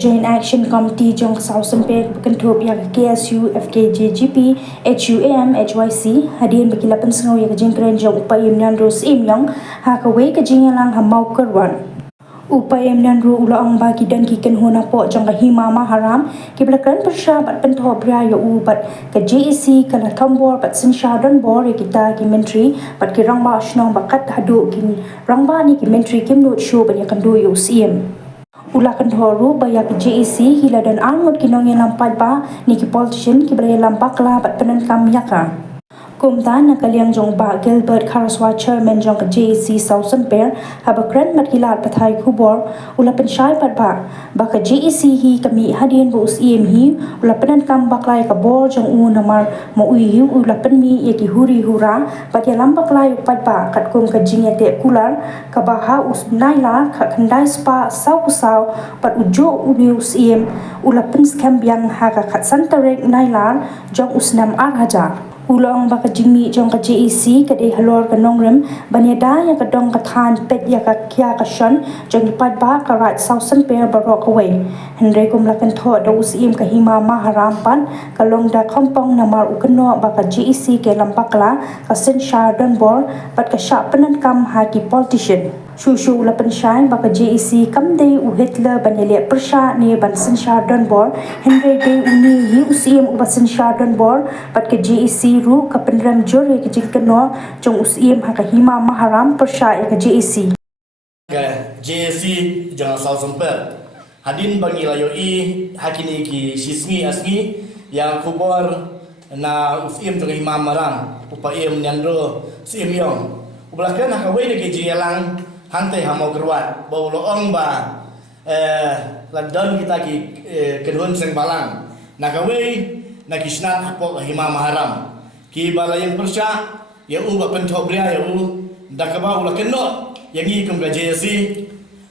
Joint Action Committee jong Southern Pek berkentup yang KSU, FKJGP, HUAM, HYC hadirin berkilapan sengau yang kejengkeren jong upaya menandru seimyong hakawai kejengyalang hamau kerwan. Upaya menandru ulang bagi dan kiken huna po jong kahima maharam kiblakan persyabat pentoh beraya ubat ke JEC kana tambor bat sensya dan bor kita ki menteri bat ki rangba asnong bakat hadu kin rangba ni ki menteri kim not show banyak kandu yu siem. Ulakan horu bayak JEC hila dan angut kinong yang lampat ba ni ki politician ki beraya lampak lah bat penan kam yaka. Kumta nakaliang jong ba Gilbert Karaswa chairman jong ke JEC Southern Pair habakran matkilat pathai kubor ulapan syai pat ba baka JEC hi kami hadian bu usiem hi ulapan kam baklai ka bor jong u namar mo uyu ulapan mi yaki huri hura bat ya lambak lai pat ba kat kum ka jingete kular ka baha us naila ka khandai spa sau pat ujo uni usiem ulapan skam biang ha ka khat santarek naila jong usnam hajar. Ulang baka jimi jong ka JEC kadai halor ka nongrem banyada yang kadong kathan pet ya ka kya ka shan jong ipat ba ka right Southern Pair barok away hendrai kum lakan tho da usim ka hima maharampan kalong da kompong namar ukeno baka JEC ke lampakla ka sensha don bor pat ka sha penan kam haki politician Shushu ulapan syai baka JEC kamde u Hitler banyale persha ni ban sensha don bor hendrai de uni hi usim u sensha don bor pat ka JEC ru ka penram jore ke jikeno jong usim ha ka hima maharam persha ya ka JEC JEC jong Southern Pair hadin bangi layoi hakini ki sismi asmi yang kubor na usim jong hima maram upaya nyandro sim yong ublakan hakawai de ke jialang hantai hamau kerwat bau loong ba ladon kita ki kedun seng balang nakawai nakisnat hakpo hima maharam ki balayang persya ya u ba penthok bria ya u dakaba ula kenno yang ngi kum JEC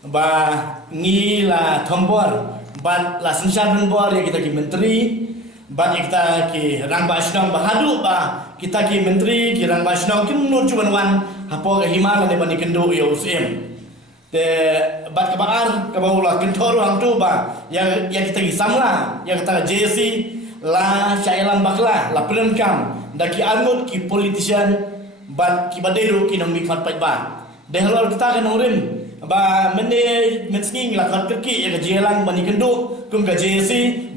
ba ngi la thombor ba la sensyadun bor ya kita ki menteri ba kita ki rang ba asnong ba hadu ba kita ki menteri ki rang ba asnong kim nur cuman wan hapo hima la bani kendo ya usim te bat kabar kabaulah kentor hang tu ba yang kita ki samla yang kita JEC la syailan bakla la perenkam daki angut ki politician bat ki baderu ki nang mikmat pat ba dehlor kita kan urim ba mende mensing la kat kerki ya jelang bani kendo kum ka JEC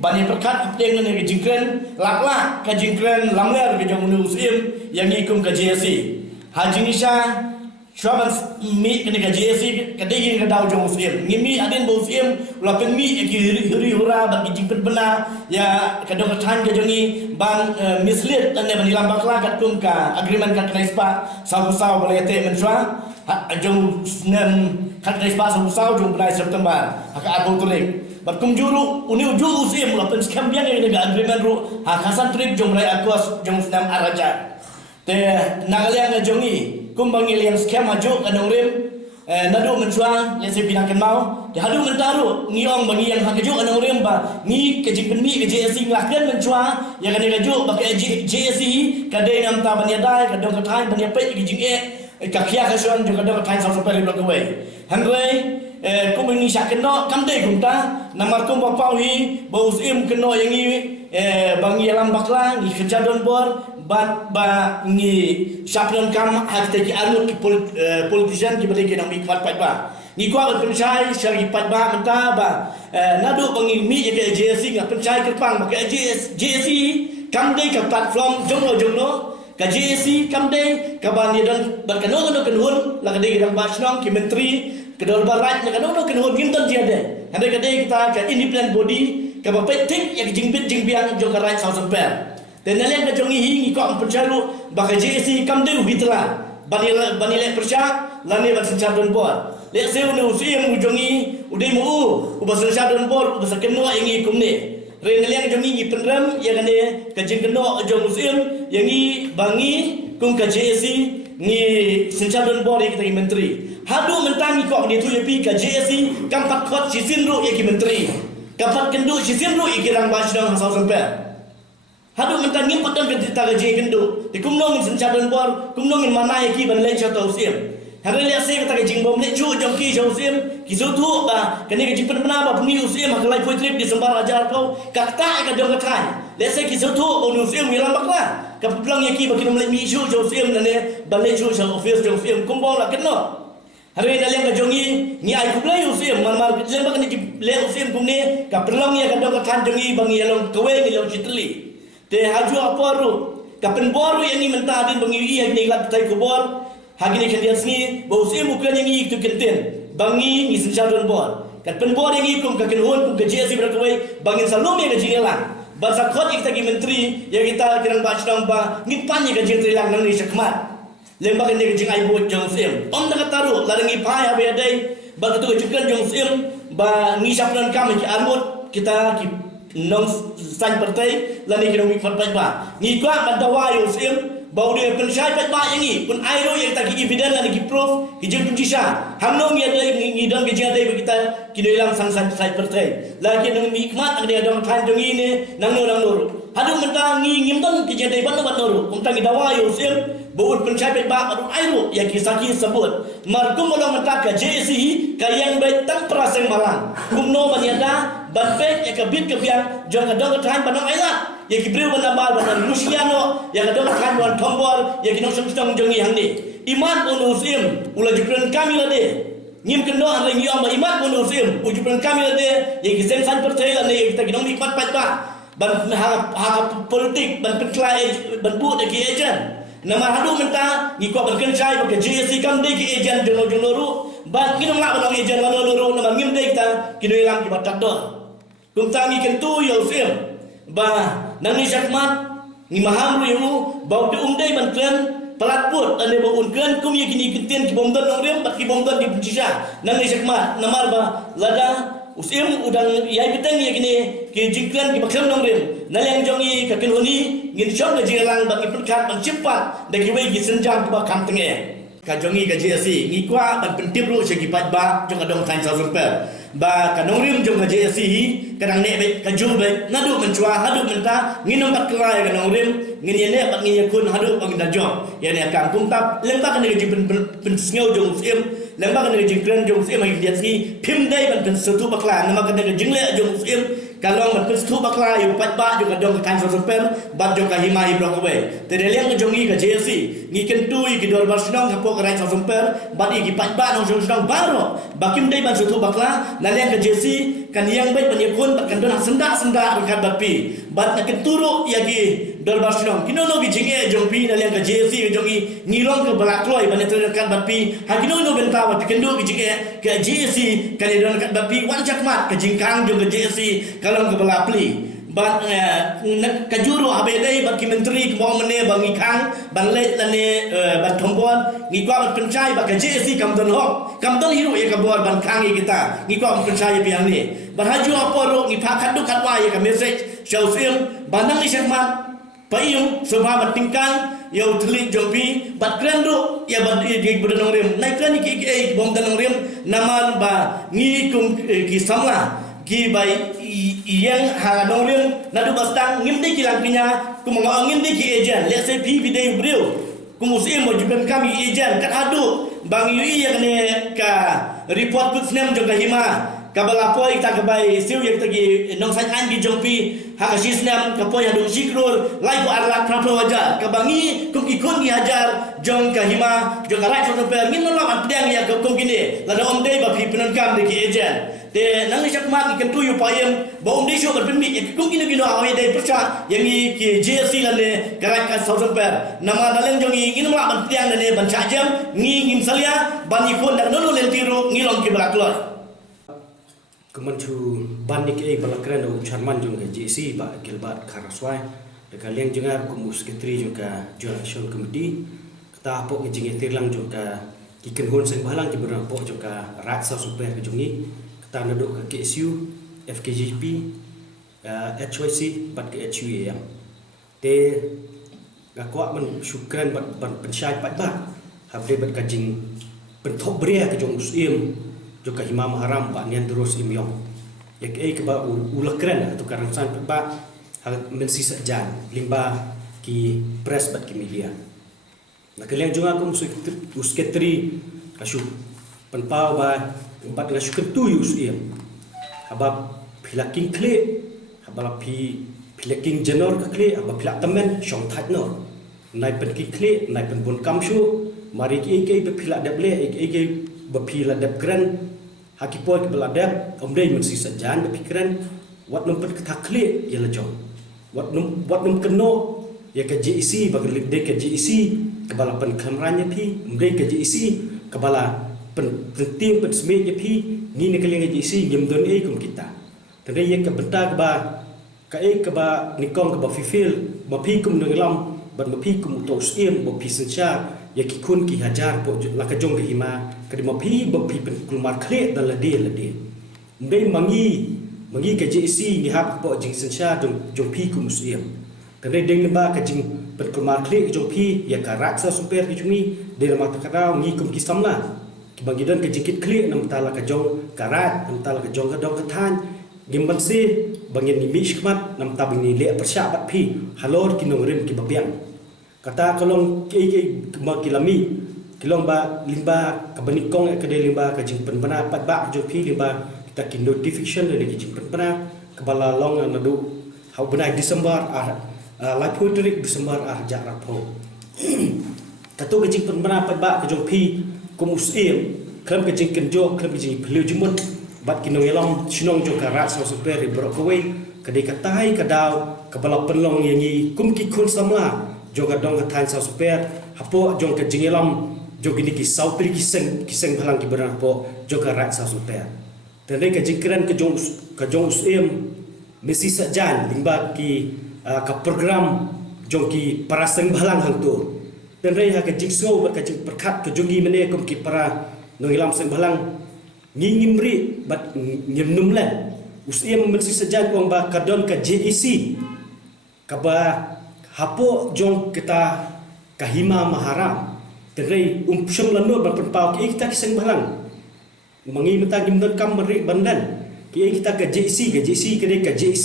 bani perkat apteng ne ki jingkren lakla ka jingkren lamler ke jong usim yang ikum ka JEC haji nisha Syaban mi kena ka JEC kadai ka daw jong usim ngimi adin bo usim ulapen mi ki huri hura bagi jingpen bena ya kadang kathan ka jongi ban mislead dan ban lambak la kat kum ka agreement kat knaispa sau boleh te menswa jong nem kat knaispa sau jong bulan September haka abang tulik bat kum juru uni uju usim ulapen skam biang yang ga agreement ru hakasan trip jong mulai akos jong senam araja te nagaliang ka jongi kumbangi yang scam maju kanongrim nadu mensua yang saya pinangkan mau di hadu mentaru ngiong bagi yang hak kejuk kanongrim ba ni kejik penmi ke JEC nglahkan mensua yang kena kejuk pakai JEC kadai ngam ta banyadai kadang katain banyapai kejing kakia kasuan juga kadang katain sama sampai blok away handrai kumbangi syakeno kamdai kumta namar kum bapauhi bau sim keno yang ni bangi alam bakla ni kejadon bor bat ba ngi syapnon kam hakte ki anut ki politician ki balik nang mikmat pat ba ni kwa kan pensai syari pat ba menta ba nadu bangi mi ke JEC ngap pensai kerpang ke JEC kam dei ka platform jongno ka JEC kam dei ka bani dan berkano kenhun la ka dei dang basnong ki menteri kedor barat na kano kenhun ginton tiade hande ka dei kita ka independent body ka ba petik ya jingbit jingbiang jong ka right Southern Pair dan nalian ka jongi hingi ko percalu baka JEC kamde ubitra bani le persya lani ban senjadon bor le seu ne usim ujongi udai mu uba senjadon bor uba sakeno ingi kumne re nalian jongi ngi penram ya kane ka jingkeno jong usim yangi bangi kum ka JEC ni senjadon bor kita ki menteri hadu mentangi ko ni tu yepi ka JEC kampat khot sisin ru ya ki menteri kampat kendo sisin ru ikirang basdang Southern Pair hadu mentang ngim padang ke cerita gaji kendo di kumnong in senjadon bor kumnong in mana ki ban lai chata usim Hari lihat saya kata kejing bom ni cu jom ki jom sim ki sutu ba kani kejing pernah ba puni usim hakalai poetrip di sembar ajar kau kakta ka dong katai lihat saya ki sutu on usim milam bakla ka pulang yaki ba kinum mi cu jom sim nane balai cu jom office jom sim kumbong la kenno hari naliang ka jongi ni ai kublai usim mar lembak ni le usim kumni ka perlong ya ka dong katai jongi bangi yalong kawe ni long chitli te haju apa ru kapen boru yang ni mentah din bangi yang ni lat tai kubor hagini kendian sini bau usim bukan yang itu kenten bangi ni senjadon bor kapen bor yang ikum ka kenhon kum ka jesi berakawai bangin salom yang jingelang basa khot kita gi menteri yang kita kirang bachdang ba ngipan yang jintri lang nang ni sakmat lembak ni jing ai bot jong sim om da taru larangi pai habe dai ba tu jukan jong sim ba ni saplan kam ki armut kita ki nong san partai lani kirang wi partai ba ni kwa bandawa yo sim bau dia pensyai pat ba yang ni pun airo yang tak evidence dan ki proof ki jeng pencisha hamnong ya dai ngi don ki jeng dai kita ki dalam sang san sai pertai lagi nang nikmat ang dia dong than jong ini nang nur hadu mentang ngi ngimton ki jeng dai ban nur untang ki dawa yo sim bau pensyai pat ba adu airo ya ki saki sebut markum ulang mentang ka JC ka yang baik tang praseng malang kumno banyada ban pek ya ka bit ka biang jong ka dong than banong ailat ya kibriu banabal banan Luciano ya kadang kan wan tombol ya kinong sentong jongi hang ni iman unusim ula jukran kami lade ngim kendo hang ngi amba iman unusim ujukran kami lade ya kiseng san percaya lade ya kita kinong nikmat patba ban ha politik ban penklai ban bu de ki ejen nama hadu menta ngi ko ban kencai ba JSC kam de ki ejen jono ban kinong la ban ejen manoro nama ngim de kita kinoi lam ki batak do kum tangi kentu yo sim ba nang ni sakmat ni maham riu bau de umdai bantren pelat put ane bau unkren kum ye kini kiten ki bomdon nang rem bat ki bomdon di pencisha nang ni sakmat namar ba lada usim udang yai peteng ye kini ki jingkren ki baksam nang rem nalang jongi ka kenhoni ngin shong na jilang ba ki perkat ban cepat da ki wei ki senjang ba kam tenge ka jongi ka JSC ngi kwa ban pentip ru se ki pat ba jong adong kain sa super ba kanong rim jong ka JSC kadang ne be kaju be ngadu mencua hadu menta nginum pat kelai kanong rim ngin ne pat ngin yakun hadu bang da jong ya ne kam kum tap lembak ne ji pen sneu jong sim lembak ne ji kren jong sim ai dia si phim dai ban pen setu bakla nama ka ne jingle jong sim kalong ban pen setu bakla yu pat ba jong adong kan so super bat jong ka himai blok we te de liang jongi ka JSC ngi ken tui ki dor barsinong ka pok rai so super bat i ki pat ba nong jong baro bakim dai ban setu bakla naliang ka JSC kan yang baik penyekun tak kandung sendak dekat bapi bat nak keturu yagi dor barsinong kinono gi jinge jongpi naliang ka JSC jongi ngilong ke balakloi ban dekat bapi ha kinono bentawa kendu gi jinge ka JSC kan dekat bapi wan jakmat ke jingkang jong ke JSC kalong ke balapli bat kajuru abedai bat ki menteri ke mene bangi kang ban let lane ban thombon ngi kwa bat pencai bat ka JSC kamdon hok kamdon hiru ya ka bor ban kang kita ngi kwa pencai piang ni ban haju apa ro ngi pha kadu katwa ya ka message show film banang ni sakmat payung sebab bat tingkang ya utli jompi bat krendu ya bat di budanong rim naik kan ki bom danong rim naman ba ngi kum ki samla ki bai yang hanong rim nadu bastang ngim de ki langpinya kumonga ngim de ki ejan let's say pi video brio kumusim mo jukan kami ejan kat adu bang yui yang ne ka report good snem jong ka hima ka balapoi ta ka bai siu yak tagi nong sai an gi jompi ha ka sisnem ka poi adu sikrul lai ko arlak prapo waja ka bangi kum ki kon gi hajar jong ka hima jong ka rai so per ngin no lam pedang ya ka kum gini la om dei ba pi penon kam de ki ejan de nang sakmat ki kentu yu payem ba om dei so ber penmi ki kum gino awe dei perca yang ki JSC la ne garai ka so per nama daleng jong ngin no lam pedang ne ban cha jam ngim salia ban ikon dak no len tiru ngilong ki balakloi kementu bandik balakran u charman jong ke JC ba Gilbert Karaswai dekat liang jengar kumus ketri juga joint committee kita pok ngejing tirlang juga kiken hon seng balang ki berang pok juga rat sa super ke jongi kita naduk ke KSU FKJP HYC bat ke HUAM te gakwa men syukran bat pensyai pat ba habde bat kajing pentok bria ke jong usim juga imam haram ba nian terus imyong yak ke ba ulakran atau karansan ba mensisa jan limba ki press bat ki media nak kalian juga aku musketri kasu penpau ba empat dengan syukur tu USM habab pilaking kle habab pilaking jenor ke kle habab pilak temen syong that nor nai pen ki kle nai pen bun kam shu mari ki be pilak dab le ki be pilak dab gran hakipoi ke beladab omdei mensi sajan be pikiran wat num pet kata kle ya la jong wat num keno ya ke JEC bagi de ke JEC kebala pen kamranya pi omdei ke JEC kebala penting pensme je pi ni ne keling JEC ngem don kum kita tadi ye ke benta ke ba nikong ke ba fifil ba pi kum ngelam ban ba pi kum to USM ba pi sencha ye ki kun ki hajar po la ka jong ke hima ke ma pi ba pi pen kulmar khle dal la de ndai mangi ke JEC ni hap po jing sencha jong pi kum USM tadi deng ba ka jing pen kulmar khle jong pi ya ka raksa super ki chumi de ma ta ka ngi kum ki samla bagi dan kejikit klik nam tala ka jong karat nam tala ka jong ka dong ka than gimban se bangin ni mish kmat nam ta bini le persya bat phi halor kinong rim ki babiang kata kolong ki ma kilami kilong ba limba ka banikong ka de limba ka jing pen bana pat ba jo phi limba kita ki notification le ki jing pen bana ka bala long na du hau bana Disember lai poetry Disember jarak po kato ka jing pen bana pat ba ka jong phi kum USM kelam ke jingken jo kelam ke jing peliu jumut bat kinong elam sinong jo karat so super brokowe kedai katai kadau kebala penlong yangi kum ki kun samla jo ga dong kathan so super hapo jong ke jing elam jo gini ki sautri kiseng halang ki berang po jo karat so super tendai ke jingkran ke jong USM mesi sajan limba ki ka program jong ki paraseng halang hang tu dan rei ha ka jingso ba ka jing perkat ke jungi mene kum ki para no ilam seng balang ngimri bat ngimnum lan USM mensi sajan wang ba kadon ka JEC ka ba hapo jong kita kahima maharam dan rei syam lanur ba penpau ki kita kiseng balang mangi mata gimdon kam meri bandan ki kita ka JEC ka JEC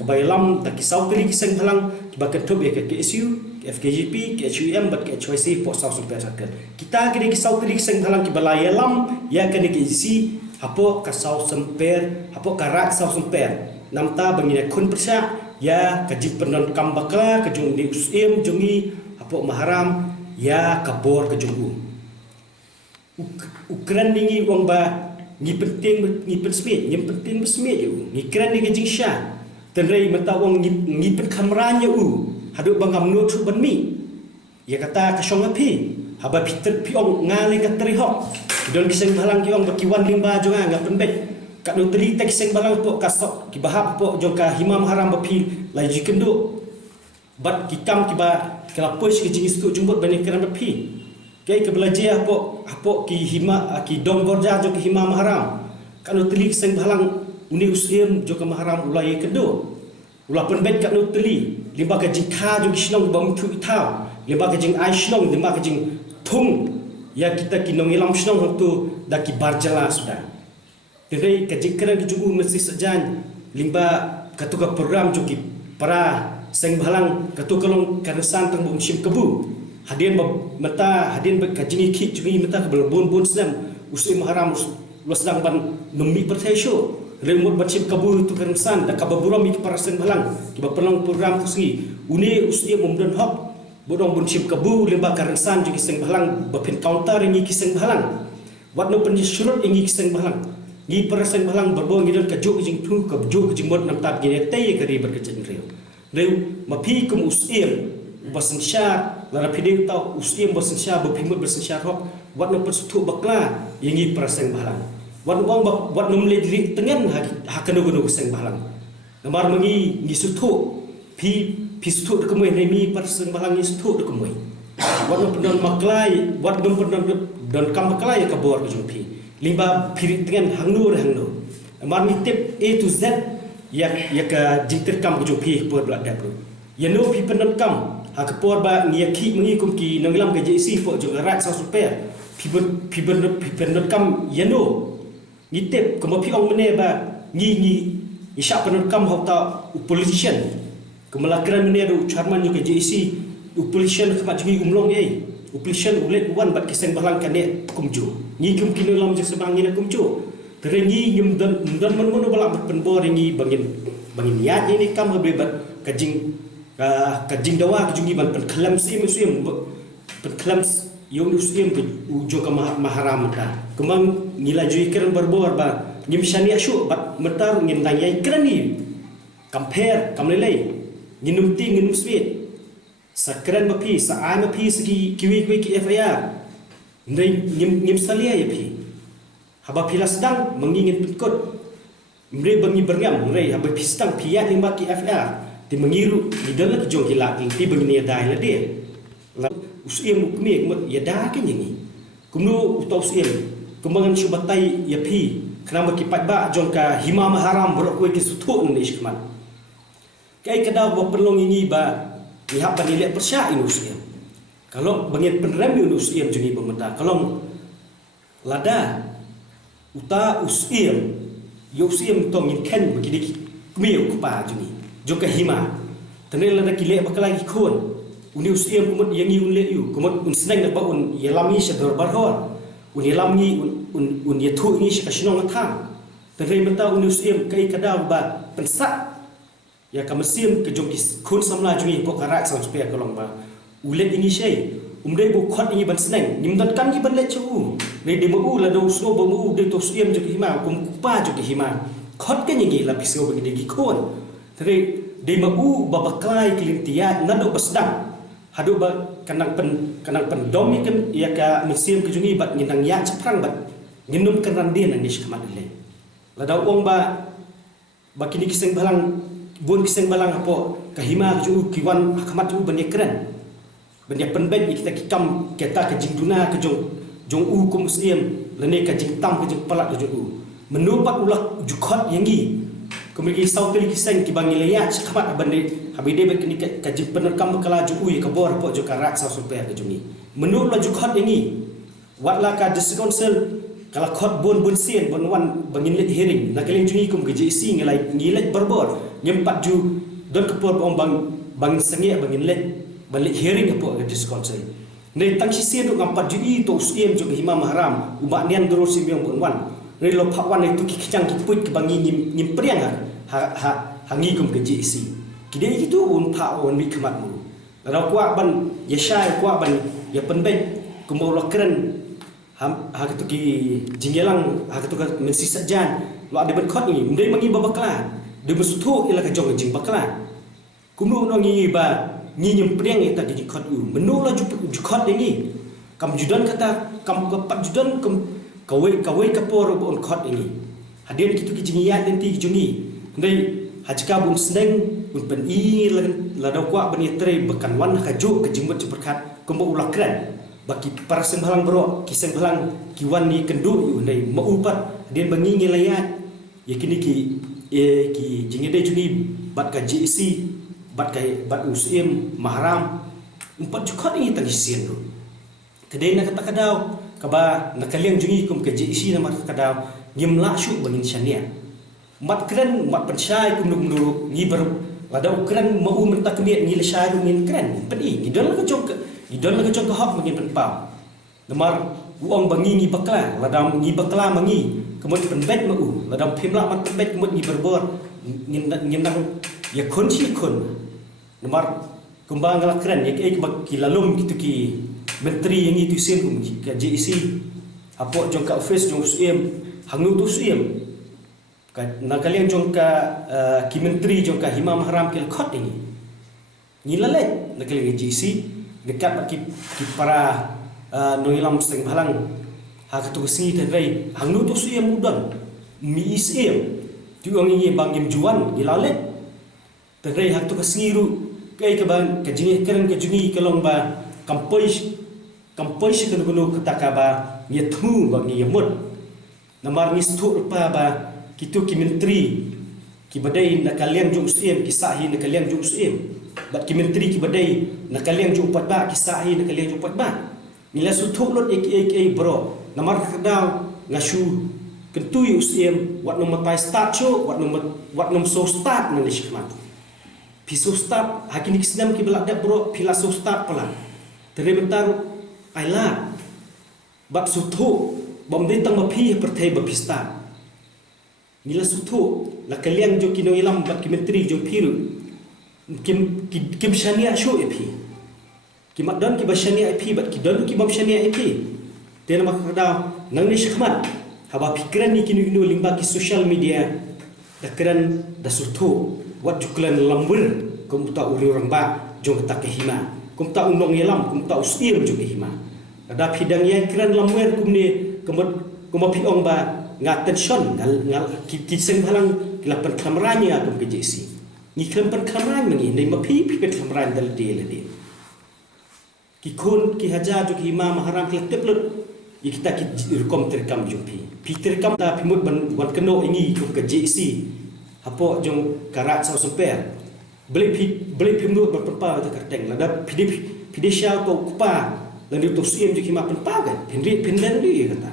ka ba ilam ta kisau kali kiseng balang ki ba ketub ya ka KSU FKJP, KHUM, bat KHYC, Port South Super Circle. Kita kini kisau tadi kiseng halang ki balai alam, ya kini KJC, hapo kasau semper, hapo karat sau semper. Namta bangina kun persya, ya kajik penon kambakla, kajung di USM, jungi, hapo maharam, ya kabor kajungu. Ukran dingi wong ba, ngi penting besmit yu, ngi kran dingi jing sya. Tenrei mata wong ngi pen kamranya haduk bangam nu tu benmi ya kata ka shong api haba peter piong ngale ka trihok don kiseng balang ki ong bakiwan limba jo nga penbet ka no tri tek kiseng balang po kasok ki bahap po jo ka himam haram bapi lai jikendo bat ki kam ki ba kala push ki jingis tu jumbot bani keran bapi kai ke belajar apo ki hima ki dong borja jo ki himam haram ka no tri kiseng balang uni USM jo ka maharam ulai kendo ulah penbet kat nutli limba ka jing kha jung kisnong bang thu ithau limba ka jing ai snong limba ka jing thung ya kita kinong ilam snong tu da ki barjala sudah jadi ka jing kran ki jugu mesti sajan limba katuka program jo ki para seng balang katu kalong karesan tang bung sim kebu hadien mata hadien ka jing ki jui mata ka bun sem USM haram lu sedang ban numi pertesho remut bacim kabur tu keresan da kababuram ik parasen balang kiba pelang program kusi uni USM umdan hok bodong buncim kabu lemba keresan juga kiseng balang bapin counter ingi kiseng balang wat no pen syurut ingi kiseng balang ngi parasen balang berbong ngidon kajuk jing tu kajuk jimot nam tab gine tay kari berkejen reu mapi kum USM basen sya lara piding tau USM basen sya bapimut basen sya hok wat no pen sutu bakla ingi parasen balang wan wang wat nom le diri tengen hakano gono seng balang namar mangi ngi sutu pi sutu de kemoi nemi par seng balang ngi sutu de kemoi wat nom pendon maklai wat nom pendon don kam maklai ka bor jung pi limba piri tengen hangno namar mi tip A to Z ya ka jingter kam jung pi por blak da bro ya no pi pendon kam ha ka por ba ngi ki mangi kum ki nanglam ka JC po jung rat sa super pi pendon kam ya no ngitip kemo piong mene ba ngi isya penon kam hota politician kemelakran mene do charman juga JEC politician kemat jungi umlong ye uplishan ulet wan bat kiseng balang kane kumju ni kum kinu lam je sebang ni kumju terengi nyum dan men balak bat penbor ngi bangin niat ini kam habe bat kajing dawa kajungi ban pen kelam sim pen kelam yung sim ujo ka maharam ta kemang nila jui keren berbor ba nyim shani ashu bat metar ngin tang yai keren ni compare kamlelai nginum ting nginum sweet sakran mapi sa mapi segi kiwi ki FIR ndai ngim salia ya pi haba pila sedang mengingin penkot mre bangi berngam mre haba pistang piat ni maki FIR ti mengiru di dalam jong hilak ti bangi ya dai la dia usim mukmi ya da kan yangi kumno utau usim kembangan syubatai ya pi kenapa kipat ba jong ka hima maharam berok kuai ki sutuk ni iskman kai kada ba perlong ini ba lihat banilek persya inusiam kalau bangit penrem inusiam jungi pementa kalau lada uta usiam yusiam tong ken begini kmiu kupa jungi joka hima tenel lada kile bakalagi khon uni usiam kumut yangi unle yu kumut un sneng na ba un yalami shador barhor un yalami un yathu ni shikashnong thang tenel menta uni usiam kai kada ba pensa ya kamasim ke jongkis kun samla jungi pok karak sang spea kolong ba ulet ini shay umdai bu khot ini ban seneng nimdan kan ni ban le chu ne de mu la do so bo mu de to siem ju hima kum kupa ju hima khot ke ngi la piso ba de gi khon tre de mu ba baklai klintia nado basdam hadu ba kanang pen dom kan ya ka mesim ke jungi bat nginang ya chaprang bat nginum kan randin ni shkamat le la da ong ba bakini kiseng balang bun kiseng balang apo kahima ju kiwan hakamat ju banya keren banya penbet kita kikam kita ke jingduna ke jong u kum muslim lene ke jingtam ke jong palak ke jong u menupat ulah jukot yangi kemiki sautel kiseng ki bangi leya hakamat bande habide be kini ke jing penerkam kala ju u ke bor apo ju karak sa super ke jongi menu la jukot yangi watla ka diskonsel kala khot bun sien bun wan bangin let hearing na keleng jungi kum ke jisi ngelai ngilet berbor nyempat ju don kepor om bang sengi bangin let balik hearing apo ke diskonsel nei tang sisien duk ngampat ju i to usiem ju hima mahram uba nian dro simiong bun wan nei lo phakwan itu kicang kiput ke bangi nyim priang ha ngi kum ke jisi kide itu un tha on mi khamat mu ra kwa ban ya shai kwa ban ya penbet kumau lokren ha ketu ki jinggelang ha ketu ka mensisa jan lo ade ben khot ni ndai mangi babakla de musutu ila ka jong jing bakla kumno no ngi ba ngi nyem priang eta ki khot u menu la ju khot ni kam judan kata kam ka pat judan kam kawai kapor on khot ini hadin kitu ki jingiya den ti jungi ndai hajka bun sneng un pen i la da kwa ban yetre bekan wan ka ju ke jingmut perkat kumbo ulakran baki para sembhalang bro kiseng balang kiwan ni kendu yu ndai maupat den bangi ngelayat yakini ki jingede juni bat ka JC bat usim mahram umpat jukot ini tadi sien ru kedai na kata kadau kaba nakaliang jungi kum ke JC na mat kadau ngimla syu bangin syania mat keren mat pensyai kum nuru ngi ber ladau keren mau mentak kemiat ngi lesai ngin keren pedi idol ka jok idol ka jok hok mangin penpau nemar uang bangi ngi bakla ladam ngi bakla mangi kemut penbet mau ladam phimla mat penbet kemut ngi berbor ngin ya kunci kun nemar kumbang ngala keren ya ki lalum gitu ki menteri yang itu sen kum ke JC apo jong ka office jong usiem hangnu tu usiem ka nakaliang jong ka ki menteri jong ka hima mahram kel khot ini ngilalet nakaliang JC dekat ki para noilam seng halang ha ketu si terei hangnu tu usiem udan mi isiem tu ang ini bangim juan ngilalet terei hak tu kasiru kai ka bang ka jingi keren ka jungi kelong ba kampoi shi kan gunu kata ba yathu bagi yamut namar ni stu pa ba kitu ki menteri ki badai na kalian jung usiem ki sahi na kalian jung usiem bat ki menteri ki badai na kalian jung pat ba ki sahi na kalian jung pat ba nila su thok lot ek bro namar kadau ngashu kentu usiem wat no matai start show wat no so start na lishkmat piso start hakini kisnam ki belak da bro pila so start pala tere bentar Ailat bat sutu bom ditang mapi pertai bapista nila sutu la kaliang jo kino ilam bat kimentri jo piru kim shania sho epi kimadon ki bashania epi bat kidon ki bam shania epi tena makada nang ni shikmat haba pikiran ni kino limba ki social media dakran da sutu wat juklan lambur kumta uri orang ba jong tak hima kumta unong yelam kumta usir jong hima ada pidang yang kiran lamwer kumni kumapi ong ba ngaten shon ngal kiseng halang kilapan kameranya kum kejesi ni kilapan kameranya ni nei mapi pipet kameranya dal de le ki kun ki haja jo ki imam haram ki teplut ki kita ki rekom terkam jumpi pi terkam ta pimut ban keno ingi kum kejesi hapo jong karat sau semper beli pimut berpepa ta kerteng lada pide sya ko kupa dan itu sim je kimak penpagan pindan dia kata